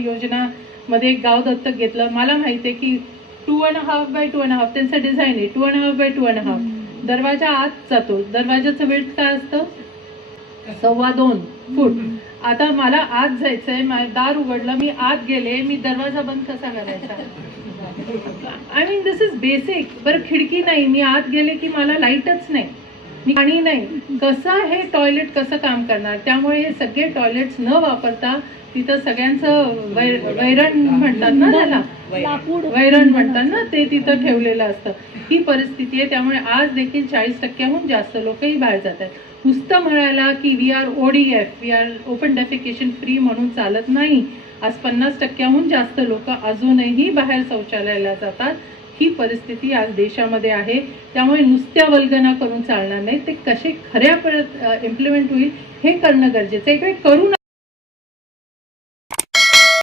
योजना मध्ये एक गाव दत्तक घेतलं. मला माहिती आहे की 2.5 by 2.5 त्यांचं डिझाईन आहे. 2.5 by 2.5 दरवाजा आत जातो. दरवाजाचं विड्थ काय असतं? 2.25 फूट. आता मला आत जायचंय, दार उघडलं, मी आत गेले, मी दरवाजा बंद कसा करायचा? I mean this is basic. बरं खिडकी नाही, मी आत गेले की मला लाईटच नाही, पाणी नाही, कसं हे टॉयलेट कसं काम करणार? त्यामुळे हे सगळे टॉयलेट्स न वापरता तिथं सगळ्यांचं वैरण म्हणतात ना, त्याला वैरण म्हणतात ना, ते तिथं ठेवलेलं असतं. ही परिस्थिती आहे. त्यामुळे आज देखील 40%हून जास्त लोकही बाहेर जात आहेत. नुसतं म्हणायला की we are ODF, we are open defecation free म्हणून चालत नाही. आज 50%हून जास्त लोक अजूनही बाहेर शौचालयाला जातात. ही परिस्थिती आज देशामध्ये आहे. त्यामुळे नुसत्या वल्गना करून चालणार नाही. ते कसे खऱ्या इम्प्लिमेंट होईल हे करणं गरजेचं आहे. इकडे करू